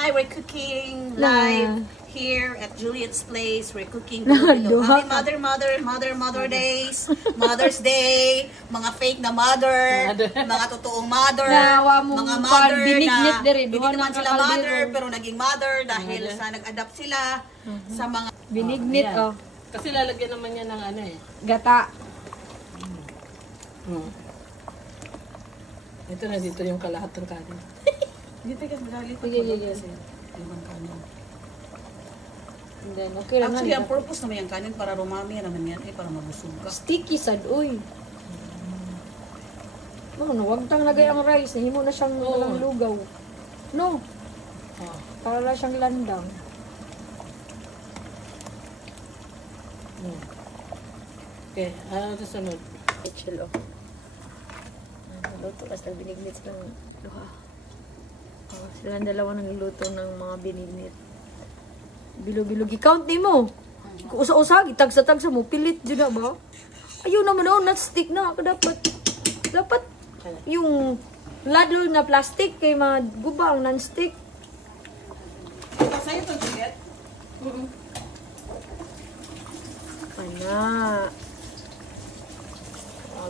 Hi, we're cooking live here at Juliet's place. We're cooking Happy Mother Days, Mother's Day, mga fake na mother, mga totoong mother, mga mother na hindi naman sila mother pero naging mother dahil sa nag-adapt sila sa mga binignit. Kasi lalagyan naman niya ng ano eh. Gata. Ito na dito yung kalahat ng kanin. dito kasi madali pa. Limang kanin. Then, okay lang. Actually, ang purpose naman yung kanin para rumami naman yan para mabusog ka. Sticky sad, uy. No, wag tang lagay ang rice. Himo na siyang walang lugaw. No. Para lang siyang landang. Okay, ano ito sunod? Chilo. Luto basta binignit silang duha. Silang dalawa nagluto ng mga binignit. Bilog-bilog i-count ni mo. Kung usa-usa gitag-tag sa mo pilit jud ba? Ayaw naman not stick na dapat yung ladle na plastic kay mga gubang non-stick. Sa'yo ito, Juliet? Ana.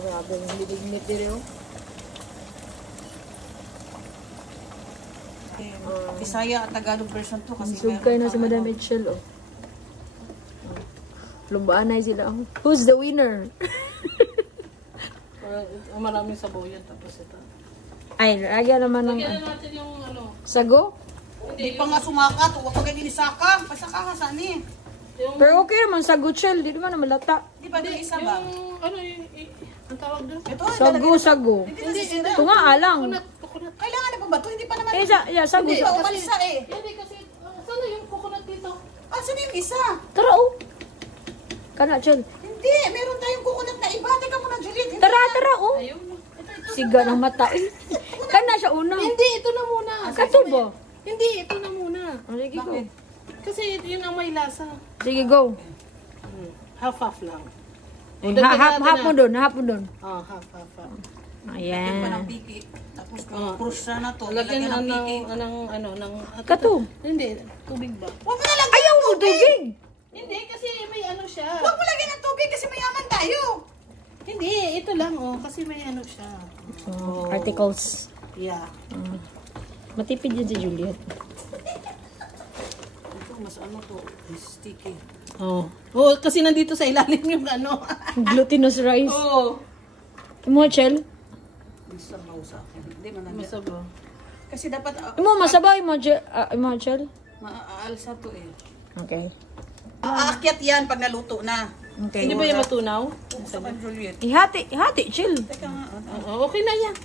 Grabe yung binignit din Bisaya at Tagalog version to kasi sugkay na si Madam Mitchell lumbaan na sila. Who's the winner? Maraming sabaw yan tapos ito. Ay, lagyan naman ng lagyan natin yung ano. Sago? Hindi pa nga sumakat. Huwag pa kayo dinisakang. Pasaka ka saan eh. Pero okay naman sago, Chel. Di naman malata. Di ba doon isa ba? Yung ano ang tawag doon? Sago. Hindi. Ito nga alang. Kailangan na pa ba ito? Hindi pa naman. Sago. Hindi pa umalisa eh. Hindi kasi, sana yung coconut dito. Saan yung isa? Tara, Kana, Chel. Hindi, meron tayong coconut na iba. Teka muna, Juliet. Tara, Ayun. Siga ng mata. Kana siya una. Hindi, ito na muna. Kato ba? Hindi, ito na muna. Sige, go. Kasi yun ang may lasa. Sige, go. Half lang. Half mo doon. Half. Lagyan pa ng Ayan. piki. Tapos kung krusya na to, Lagyan lagyan ng piki. ng Kato. Hindi, tubig ba? Huwag mo na lagyan Ayaw mo tubig. Hindi, kasi may ano siya. Huwag mo lagyan ng tubig kasi mayaman tayo. Hindi, ito lang kasi may ano siya. Articles. Yeah. Matipid yan si Juliet. Ito, mas ano to, sticky. Kasi nandito sa ilalim yung ano. Glutinous rice. Mo, Chel? Masabaw sa akin. Hindi man Masabaw. Kasi dapat, Mo, masabaw mo, Chel? maaalsa to eh. Okay. Aakyat yan pag naluto na. Okay. Hindi ba yung matunaw? Sa Juliet. Ihati, Chel. Teka nga. Okay na yan.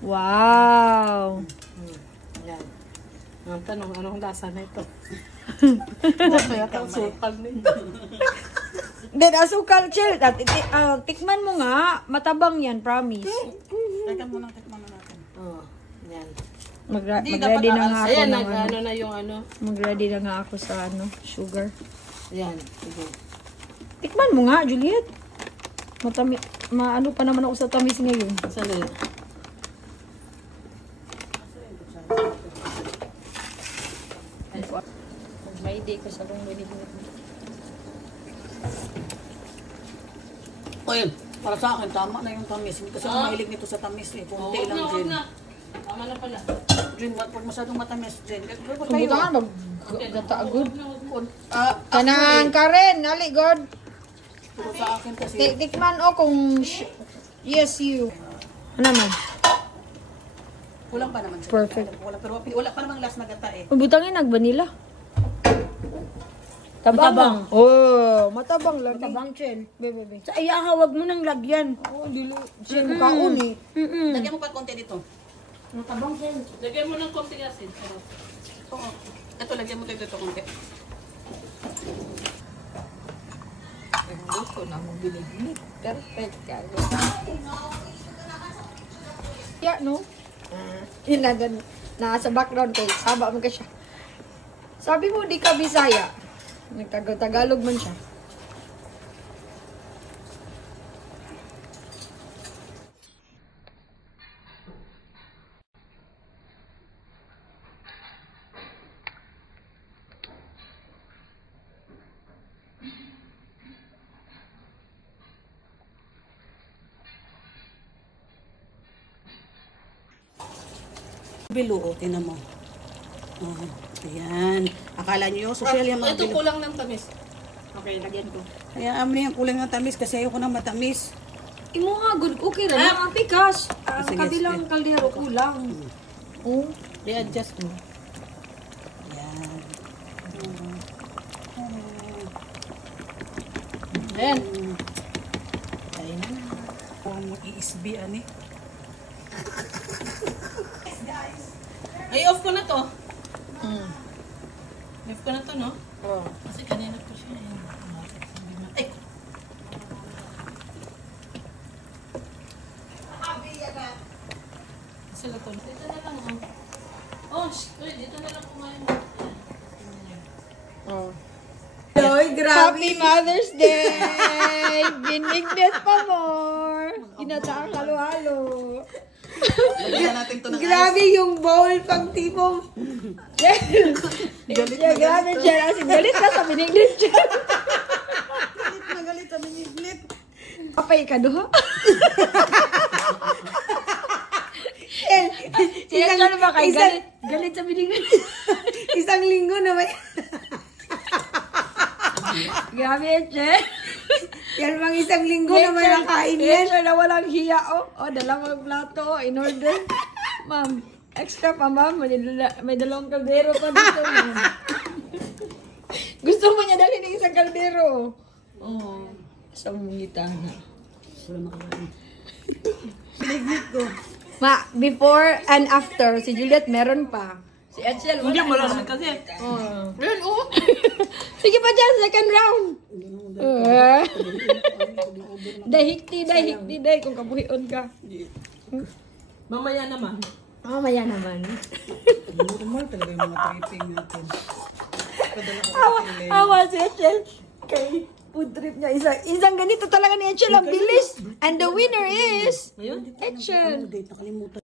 Wow. Yan. Ang tanong, anong lasa na ito? Kaya kang sukal nito. Then, asukal, Chel. Tikman mo nga. Matabang yan, promise. Teka muna, tikman na natin. Yan. Mag-ready na nga ako Ayan, ng ano na yung ano. Mag-ready na nga ako sa sugar. Yan, sige. Tikman mo nga, Juliet. Ano pa naman ako sa tamis ngayon. Sali. May day ko sa lung binigyan. Oy, para sa akin, tama na yung tamis. Hindi kasi ako mahilig nito sa tamis eh. Kunti lang, Jen. Tama na pala. Jen, pag masyadong matamis, Jen. Tumbutan ka, mag-gataagod. Kanang Karen, nali, God. Pero sa akin kasi, Tikman o kung yes, you. Ano naman? kulang pa naman siya. Perfect. Pero wala pa namang last na gata eh. Butangin nagbanila. Tabang. Oh, matabang lagi. Matabang, Chel. Bebe. Sa ayaha, wag mo nang lagyan. Oh, dili. Siya mukhaon eh. Lagyan mo pa konti dito. Matabang, Chel. Lagyan mo ng konting asin. Oo. Ito, lagyan mo dito konti. Gusto na mong binigli. Perfect ka. Yeah, no? Hinagan. Nasa background ko. Saba mo ka siya. Sabi mo, di ka Bisaya. Nagtagalog man siya. Bilo, o, tinan mo. Oh, ayan. Akala nyo, social yung mga Ito bilo. kulang ng tamis. Okay, lagyan ko. Kaya amin yung kulang ng tamis kasi ayoko na matamis. Imo nga, good. Okay na lang ang pikas. Ang Sige, kabilang kaldero kulang. Oh. I-adjust mo. Ayan. Ayan. Kaya na na. Huwag mo i-isbian eh. Ay, off ko na to. Off ko na to, no? Oh. Kasi kanina ko siya. Ay! Sila to. Dito na lang, oh. Uy, dito na lang kumain. Oh. Hoy, grabe. Happy Mother's Day! Binignit pa more! Ginataang halo-halo. Lagyan natin to ng Grabe yung bowl pang tipong. Galit Yeah, grabe siya. Kasi galit ka sa binignit siya. galit kami ni Glit. Apay ka doon? Isang ba kay galit? Galit sa binignit. Isang linggo naman. Grabe, Che. Yan mga isang linggo naman ang kain yan. Che, na walang hiya, oh. Oh, dalawang plato, in order. Ma'am, extra pa, ma'am. May dalawang kaldero pa dito, ma'am. Gusto mo niya dali ng isang kaldero. Oh, sa mungitana. Binignit ko. Ma, before and after, si Juliet meron pa. Si Etchel, Hindi wala. mo lang kasi. Oh. Ayun, oh. Sige pa dyan, second round. Dahikti, kung kabuhion ka. Mamaya naman. Mamaya naman. Normal talaga yung mga tripping natin. Awa si Etchel. Kay food trip niya. Isang ganito talaga ni Etchel. Ang bilis. And the winner is Etchel. Date, nakalimutan.